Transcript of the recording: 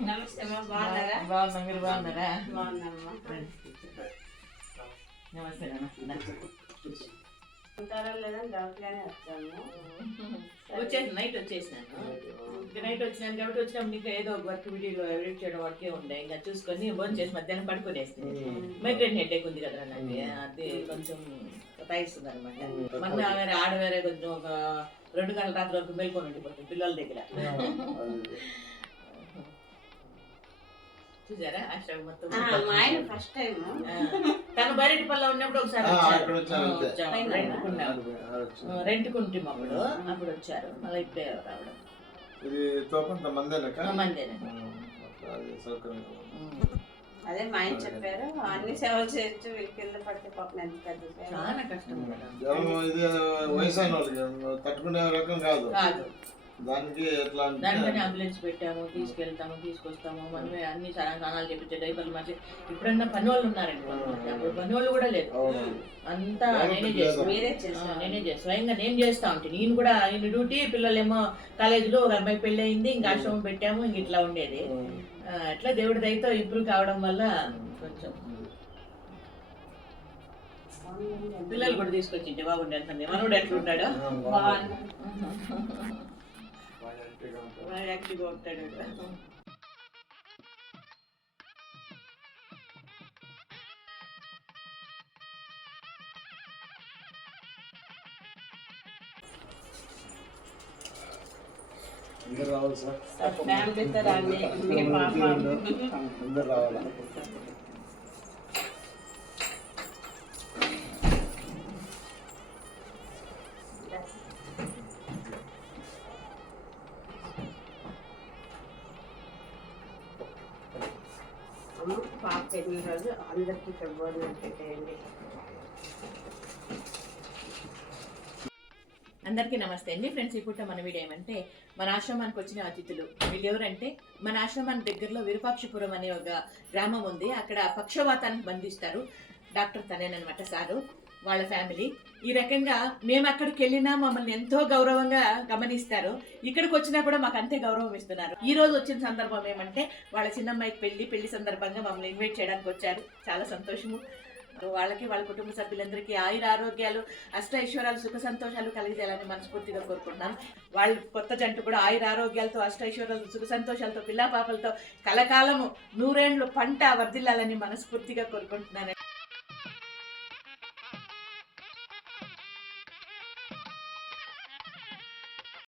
నమస్తే అమ్మా, బాగున్నారా? బాగున్నా, మీరు బాగున్నారా? బాగున్నామ్మా. నమస్తే ఉంటారా లేదని డౌట్గానే వచ్చాము. నైట్ వచ్చేసినాను. నైట్ వచ్చినాను కాబట్టి వచ్చినప్పుడు నీకు ఏదో వర్క్ వీడియోలో ఎడిట్ చేయడం వర్కే ఉండే, ఇంకా చూసుకొని భోజనం చేసి మధ్యాహ్నం పడుకునేస్తుంది. మైగ్రేన్ హెడేక్ ఉంది కదా నాకు, అది కొంచెం సతాయిస్తుంది అనమాట. మన వేరే ఆడ వేరే కొంచెం ఒక 2 గంటల రాత్రి వరకు మేల్కొని ఉండిపోతుంది పిల్లల దగ్గర. చూసారా ఆశ్రమం మొత్తం. మా ఆయన ఫస్ట్ టైం తను బయటపల్లి ఉన్నప్పుడు ఒకసారి రెంట్కుంటాం అప్పుడు వచ్చారు, మళ్ళీ ఇప్పుడే రావడం. అదే మా ఆయన చెప్పారు, అన్ని సేవలు చేయొచ్చు, కింద పడితే పాపం ఎంత పెద్ద చాలా కష్టం కదా. వయసు తట్టుకునే రకం కాదు. దానికి ఎట్లా దానికని అంబులెన్స్ పెట్టాము, తీసుకెళ్తాము, తీసుకొస్తాము, మనమే అన్ని స్నానాలు చేపించే డైపర్లు మార్చి. ఇప్పుడన్నా పని వాళ్ళు ఉన్నారండి, అప్పుడు పని వాళ్ళు కూడా లేదు, అంతా నేనే చేస్తాను. స్వయంగా నేను చేస్తా ఉంటాను. నేను కూడా ఆయన డ్యూటీ, పిల్లలేమో కాలేజీలో ఒక అమ్మాయి పెళ్ళి అయింది, ఇంకా ఆశ్రమం పెట్టాము, ఇంక ఇట్లా ఉండేది. అట్లా దేవుడి దయతో ఇంప్రూవ్ కావడం వల్ల కొంచెం పిల్లలు కూడా తీసుకొచ్చింటే బాగుండే అంటుంది. మనోడు ఎట్లున్నాడు? యాక్టివ్గా ఉంటాడు. అందరు రావాలి సార్, ఫ్యామిలీతో రండి. అందరు రావాలి. పాప పెట్టిన రోజు అందరికీ ఇక్కడ భోజనం పెట్టేయండి. అందరికీ నమస్తే అండి ఫ్రెండ్స్. ఈ పూట మన వీడియో ఏమంటే, మన ఆశ్రమానికి వచ్చిన అతిథులు. వీళ్ళు ఎవరంటే, మన ఆశ్రమానికి దగ్గరలో విరూపాక్షపురం అనే ఒక గ్రామం ఉంది, అక్కడ పక్షవాతానికి బంధిస్తారు. డాక్టర్ తనేనమాట సారు, వాళ్ళ ఫ్యామిలీ. ఈ రకంగా మేము అక్కడికి వెళ్ళినా మమ్మల్ని ఎంతో గౌరవంగా గమనిస్తారు. ఇక్కడికి వచ్చినా కూడా మాకు అంతే గౌరవం ఇస్తున్నారు. ఈ రోజు వచ్చిన సందర్భం ఏమంటే, వాళ్ళ చిన్నమ్మాయికి పెళ్లి సందర్భంగా మమ్మల్ని ఇన్వైట్ చేయడానికి వచ్చారు. చాలా సంతోషము. వాళ్ళకి, వాళ్ళ కుటుంబ సభ్యులందరికీ ఆయుర ఆరోగ్యాలు, అష్ట ఐశ్వర్యాలు, సుఖ సంతోషాలు కలిగజేయాలని మనస్ఫూర్తిగా కోరుకుంటున్నాను. వాళ్ళు కొత్త జంట కూడా ఆయుర ఆరోగ్యాలతో, అష్ట ఐశ్వర్యాలతో, సుఖ సంతోషాలతో, పిల్లా పాపలతో కలకాలము 100 ఏళ్ళు పంట వర్ధిల్లాలని మనస్ఫూర్తిగా కోరుకుంటున్నాను.